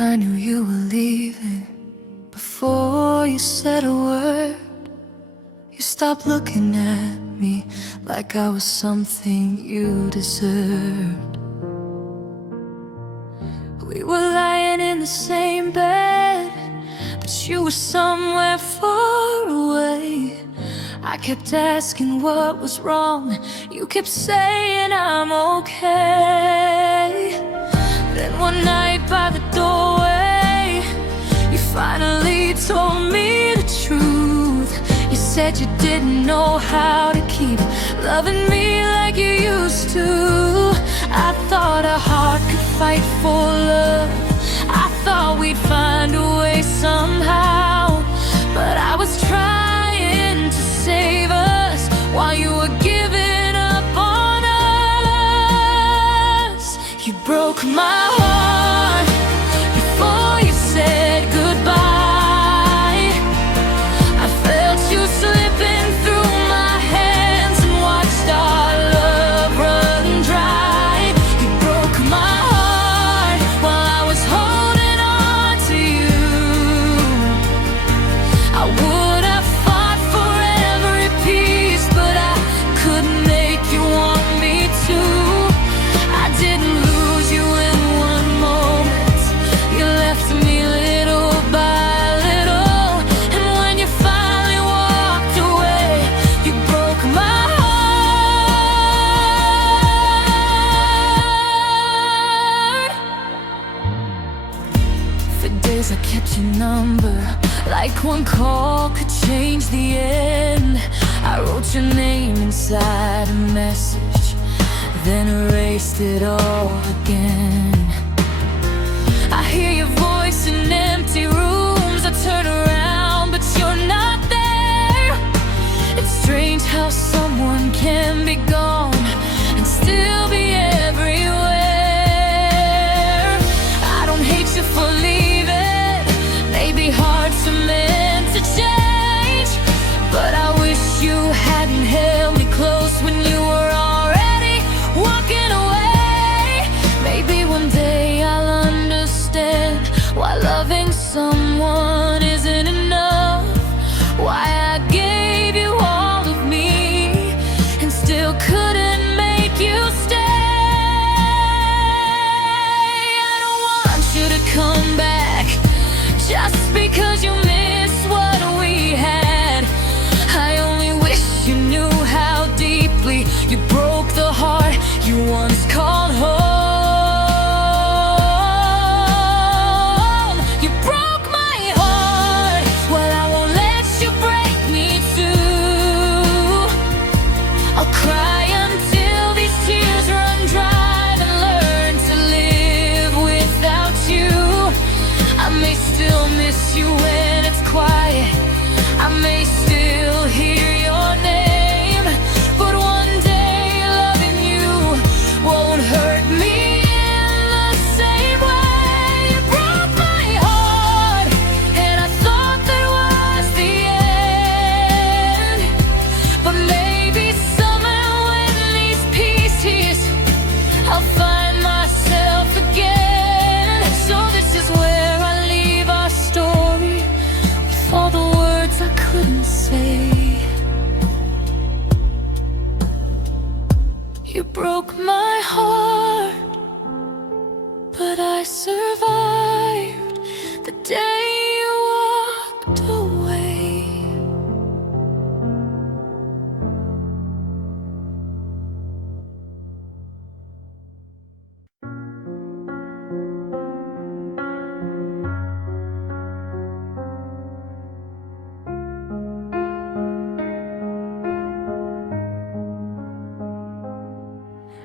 I knew you were leaving before you said a word. You stopped looking at me like I was something you deserved. We were lying in the same bed, but you were somewhere far away. I kept asking what was wrong. You kept saying I'm okay. Then one night by the doorway, you finally told me the truth. You said you didn't know how to keep loving me like you used to. I thought a heart could fight for love. I thought we'd find a way somehow, but I was trying to save us while you were giving up on us. You broke my heart before you said goodbye. I felt you slipping through my hands and watched our love run dry. You broke my heart while I was holding on to you. I would have fought for every piece, but I couldn't make you want me to. I didn't lose you in one moment. You left me little by little, and when you finally walked away, you broke my heart. For days I kept your number, like one call could change the end. I wrote your name inside a message, then erased it all again. I hear your voice in empty rooms. I turn around, but you're not there. It's strange how someone can be gone and still be everywhere. I don't hate you for leaving. Maybe hearts are meant to change, but I wish you hadn't held me close when you were already walking away. Maybe one day I'll understand why loving someone isn't enough. Why I gave you all of me and still couldn't make you stay. I don't want you to come back just because you miss what we had. I only wish you knew how deeply you broke the heart you once called home. You broke my heart, well I won't let you break me too. I'll cry until these tears run dry and learn to live without you. I may still miss you when it's quiet. I may still hear your name, but one day loving you won't hurt me in the same way. You broke my heart, and I thought that was the end. But maybe somehow in these pieces I'll find myself again. So this is where I leave our story, with all the words I couldn't say. You broke my heart, but I survived the day you walked away.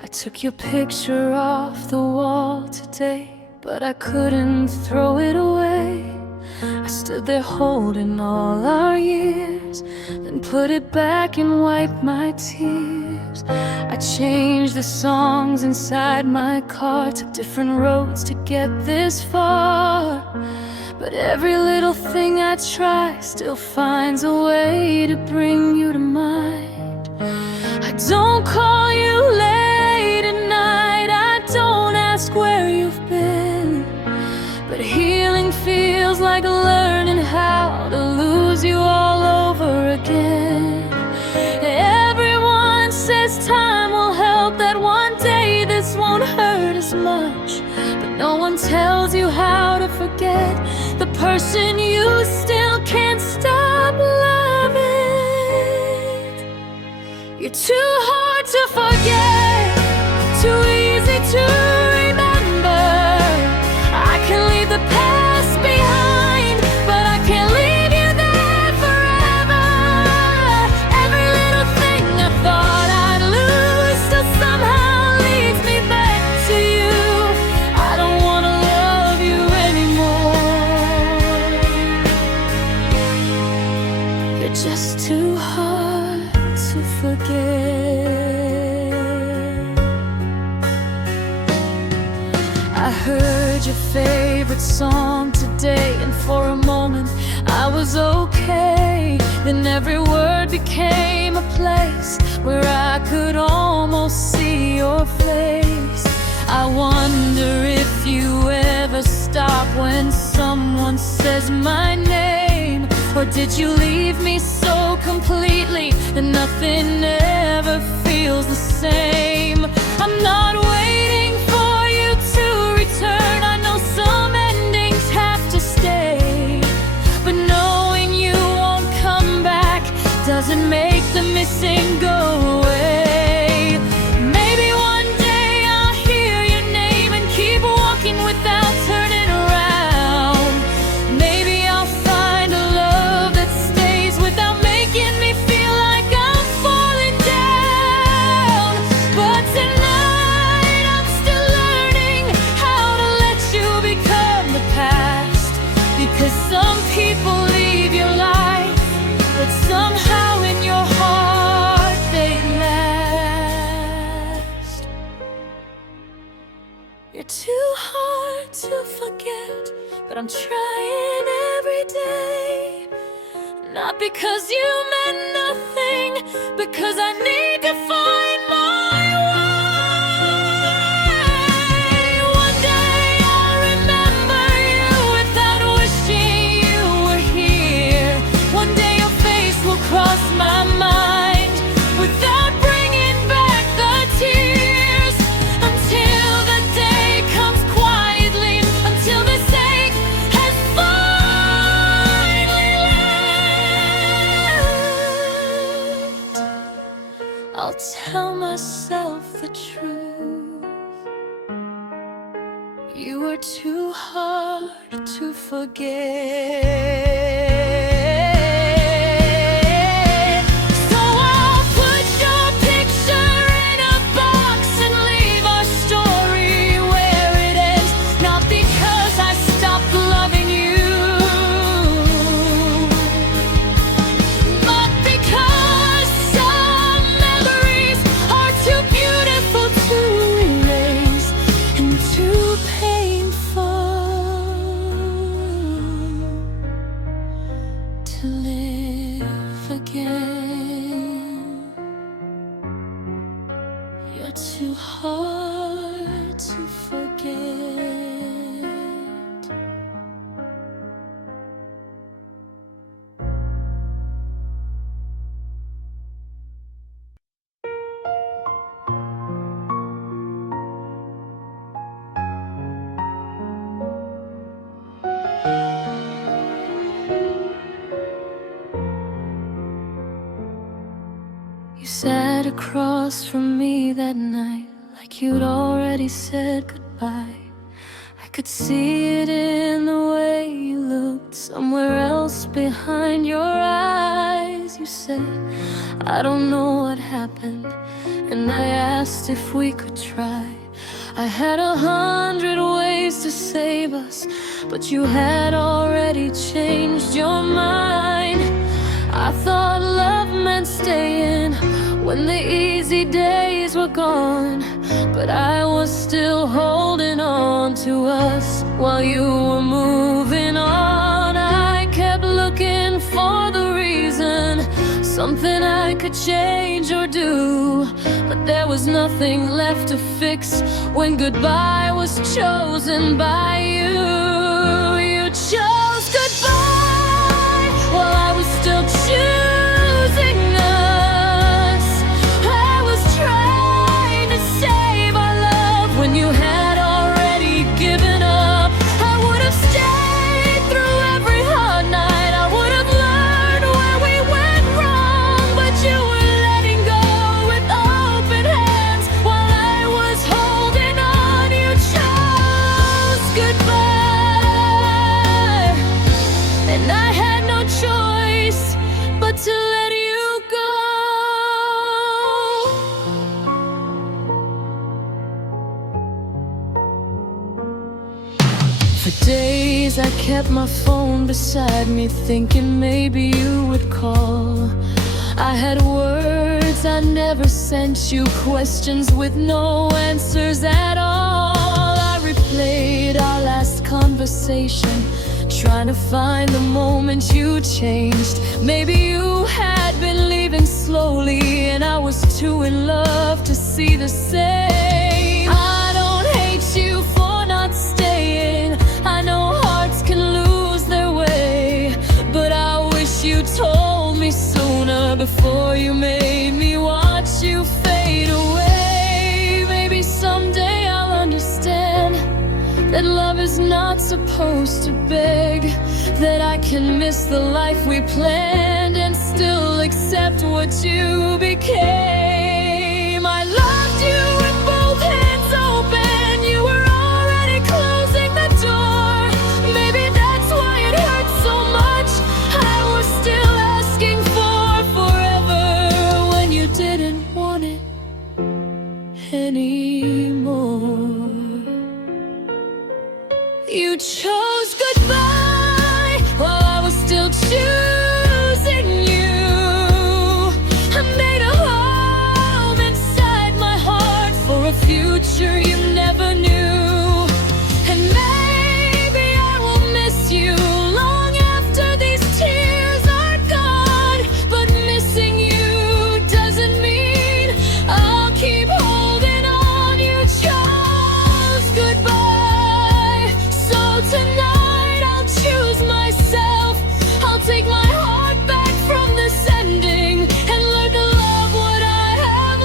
I took your picture off the wall today, but I couldn't throw it away. I stood there holding all our years, then put it back and wiped my tears. I changed the songs inside my car, took different roads to get this far. But every little thing I try still finds a way to bring you to mind. I don't call you late at night, I don't ask where you've been, but here much, but no one tells you how to forget the person you still can't stop loving. You're too hard to forget, too easy to remember. I can leave the past behind, but I can't leave you there forever. Every little thing I thought I'd lose still somehow leads me back to you. I don't wanna love you anymore. You're just too hard to forget. I heard your favorite song today, and for a moment I was okay. Then every word became a place where I could almost see your face. I wonder if you ever stop when someone says my name, or did you leave me so completely that nothing ever feels the same? I'm not waiting for you to return. I know some endings have to stay, but knowing you won't come back doesn't make the missing go away. Maybe one day I'll hear your name and keep walking without turning around. Maybe I'll find a love that stays without making me feel like I'm falling down. But tonight I'm still learning how to let you become the past, because some people leave your life, but somehow in your heart they last. You're too hard to forget, but I'm trying every day. Not because you meant nothing, because I need to find my way. One day I'll remember you without wishing you were here. One day your face will cross my mind without bringing back the tears. Until the day comes quietly, until this ache has finally left, I'll tell myself the truth. You were too hard to forget. So I'll put your picture in a box and leave our story where it ends. Not because I stopped loving you, but because some memories are too beautiful to erase and too painful to live again. You're too hard to forget. You sat across from me that night like you'd already said goodbye. I could see it in the way you looked somewhere else behind your eyes. You said, I don't know what happened, and I asked if we could try. I had 100 ways to save us, but you had already changed your mind. I thought love meant staying when the easy days were gone, but I was still holding on to us while you were moving on. I kept looking for the reason, something I could change or do, but there was nothing left to fix when goodbye was chosen by you. You chose goodbye while I was still choosing us. I was trying to save our love when you had already For days I kept my phone beside me, thinking maybe you would call. I had words I never sent you, questions with no answers at all. I replayed our last conversation, trying to find the moment you changed. Maybe you had been leaving slowly, and I was too in love to see the same. I don't hate you for not staying. I know hearts can lose their way, but I wish you told me sooner, before you made me watch you fade away. Maybe someday I'll understand that love is not supposed to beg, that I can miss the life we planned and still accept what you became. I loved you with both hands open. You were already closing the door. Maybe that's why it hurt so much. I was still asking for forever when you didn't want it anymore. You chose goodbye while I was still choosing you. I made a home inside my heart for a future you never knew. And maybe I will miss you long after these tears are gone. But missing you doesn't mean I'll keep holding on. You chose goodbye, so tonight I'll choose myself. I'll take my heart back from this ending and learn to love what I have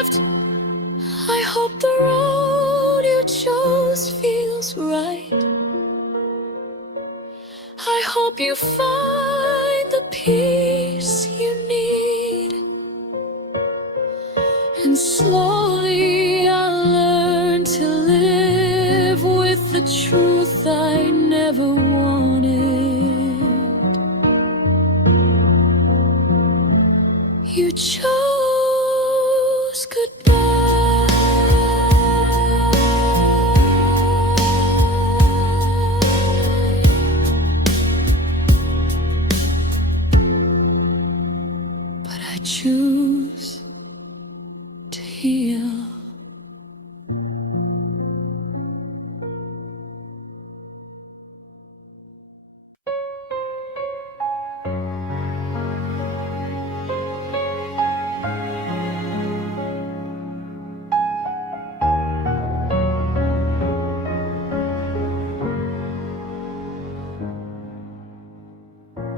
left. I hope the road you chose feels right. I hope you find the peace you need. And slowly I'll learn to live with the truth I never wanted. You chose goodbye, but I choose to heal.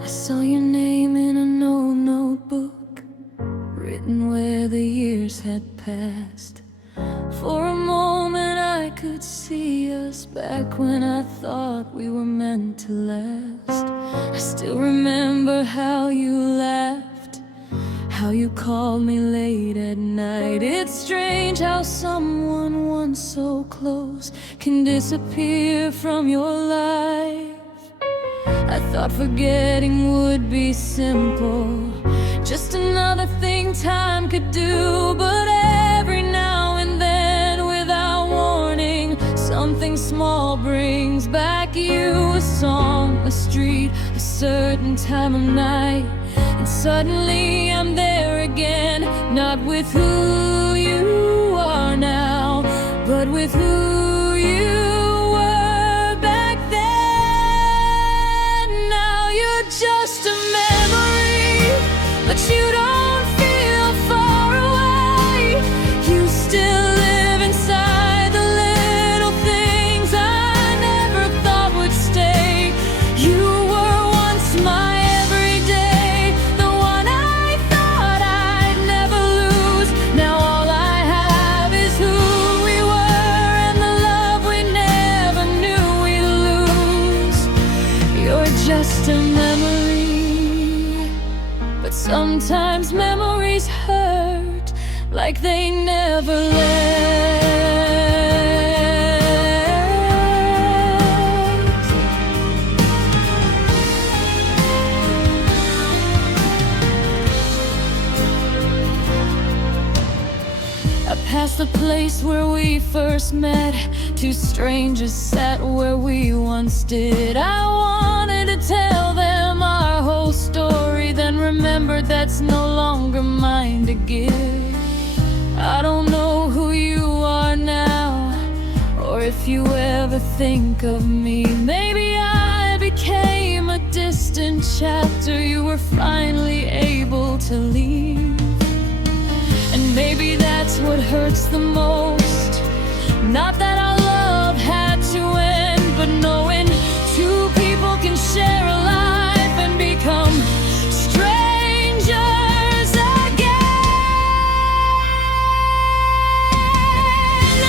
I saw your name in an old notebook, written where the years had passed. For a moment I could see us back when I thought we were meant to last. I still remember how you laughed, how you called me late at night. It's strange how someone once so close can disappear from your life. I thought forgetting would be simple, just another thing time could do. But every now and then, without warning, something small brings back you. A song, a street, a certain time of night, and suddenly I'm there again. Not with who you are now, but with who you were back then. Now you're just a memory, but you don't feel far away. You still live inside the little things I never thought would stay. You were once my everyday, the one I thought I'd never lose. Now all I have is who we were and the love we never knew we'd lose. You're just a memory, but sometimes memories hurt like they never left. I passed the place where we first met. Two strangers sat where we once did. I wanted to tell them our whole story, then remembered that's no longer mine to give. I don't know who you are now, or if you ever think of me. Maybe I became a distant chapter you were finally able to leave. And maybe that's what hurts the most. Not that our love had to end, but knowing two people can share a life and become strangers again.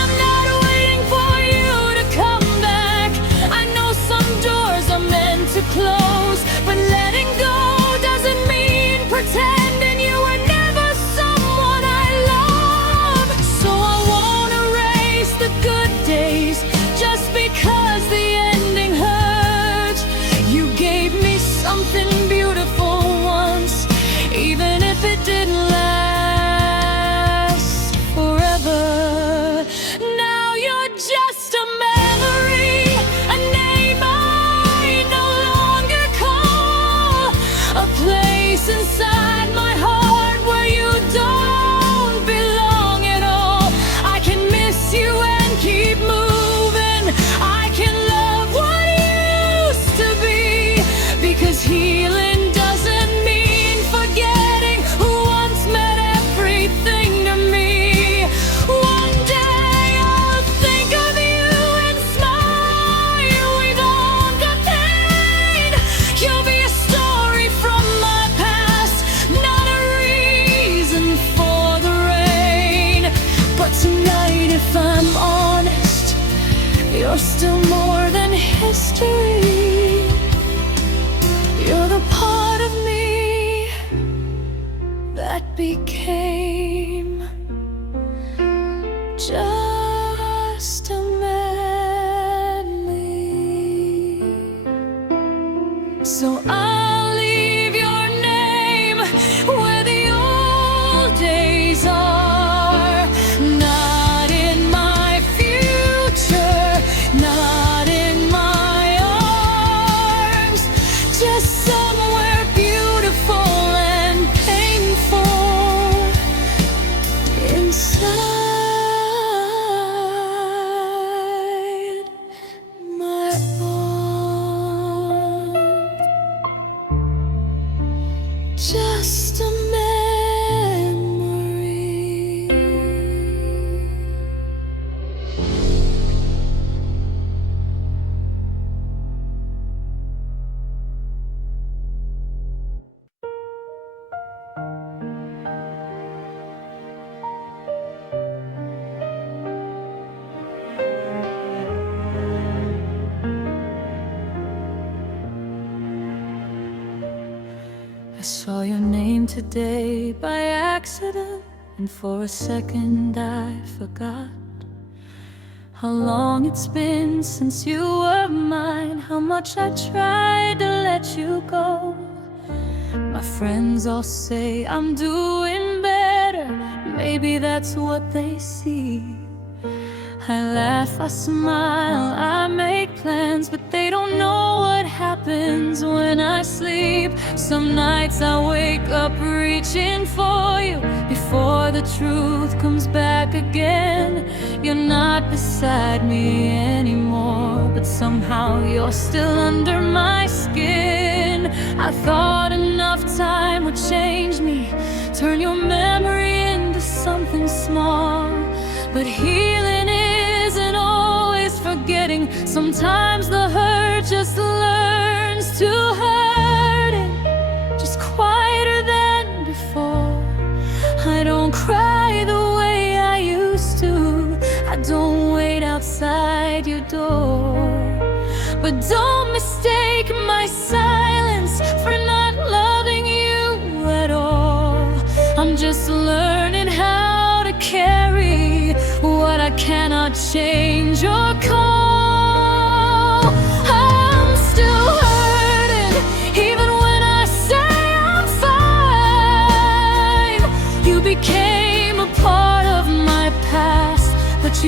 I'm not waiting for you to come back. I know some doors are meant to close, but letting go doesn't mean pretending you were never someone I love. So I won't erase the good days just because the ending hurt. You gave me something beautiful once, even if it didn't last forever. Now you're just a memory, a name I no longer call, a place inside my heart where you don't belong at all. I can miss you and keep moving. I can love what used to be, because healing doesn't mean forgetting who once meant everything to me. One day I'll think of you and smile. We've all got pain. You'll be a story from my past, not a reason for the rain. But tonight, if I'm honest, you're still more than history. You're the part of me that became just a memory. So I'll leave your name where the old days are. Not in my future, not in my arms, just somewhere beautiful and painful inside my arms. Just a memory. I saw your name today by accident, and for a second I forgot how long it's been since you were mine, how much I tried to let you go. My friends all say I'm doing better, maybe that's what they see. I laugh, I smile, I make plans, but they don't know what happens when I sleep. Some nights I wake up reaching for you before the truth comes back again. You're not beside me anymore, but somehow you're still under my skin. I thought enough time would change me, turn your memory into something small. But healing isn't always forgetting. Sometimes the hurt just learns to hurt it, just quieter than before. I don't cry the way I used to, I don't wait outside your door. But don't mistake my silence for not loving you at all. I'm just learning how to carry what I cannot change or call. I'm still hurting, even when I say I'm fine. You became a part of my past, but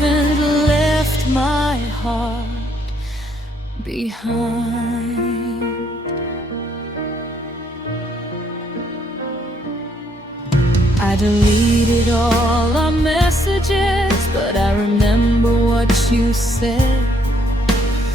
haven't left my heart behind. I deleted all our messages, but I remember what you said.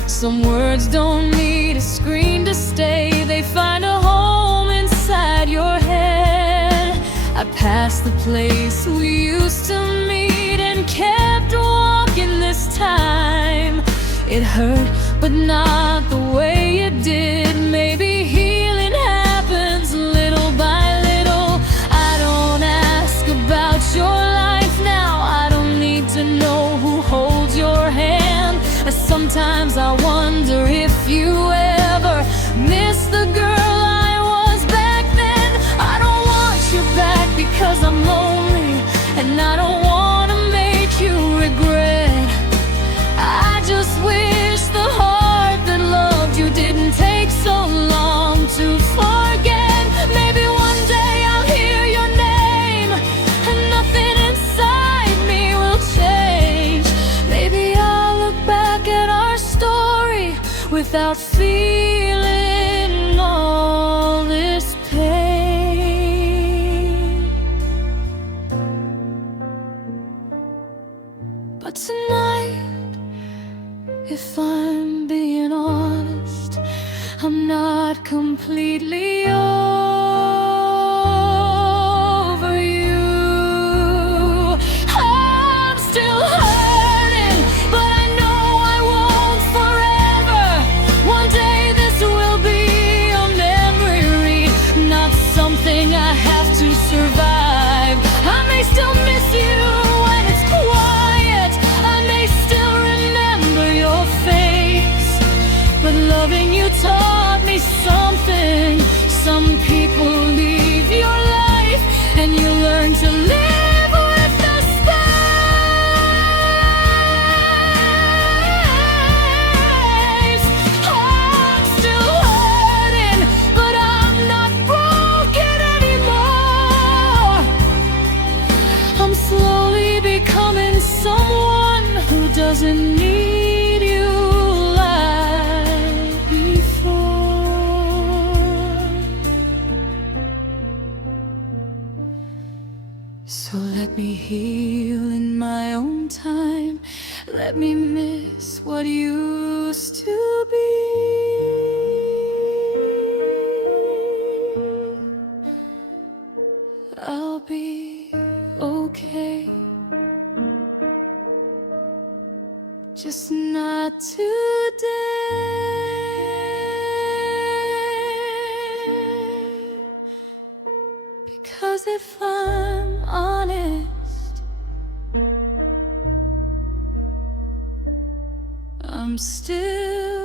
Some words don't need a screen to stay, they find a home inside your head. I passed the place we used to meet and kept walking this time. It hurt, but not the way it did. Maybe healing happens little by little. I don't ask about your life now, I don't need to know who holds your hand. Sometimes I wonder if you ever miss the girl I was back then. I don't want you back because I'm lonely, and I don't want to make you regret. I just wish the heart that loved you didn't take so long to forget. Maybe one day I'll hear your name and nothing inside me will change. Maybe I'll look back at our story without feeling all this pain. But tonight, if I'm being honest, I'm not completely over you. I'm still hurting, but I know I won't forever. One day this will be a memory, not something I have to survive. I may still miss you when it's quiet, I may still remember your face, but loving you taught me something. Some people leave your life and you learn to live with the space. I'm still hurting, but I'm not broken anymore. I'm slowly becoming someone who doesn't need you like before. So let me heal in my own time. Let me miss what used to be. I'll be okay, just not today. Because if I'm honest, I'm still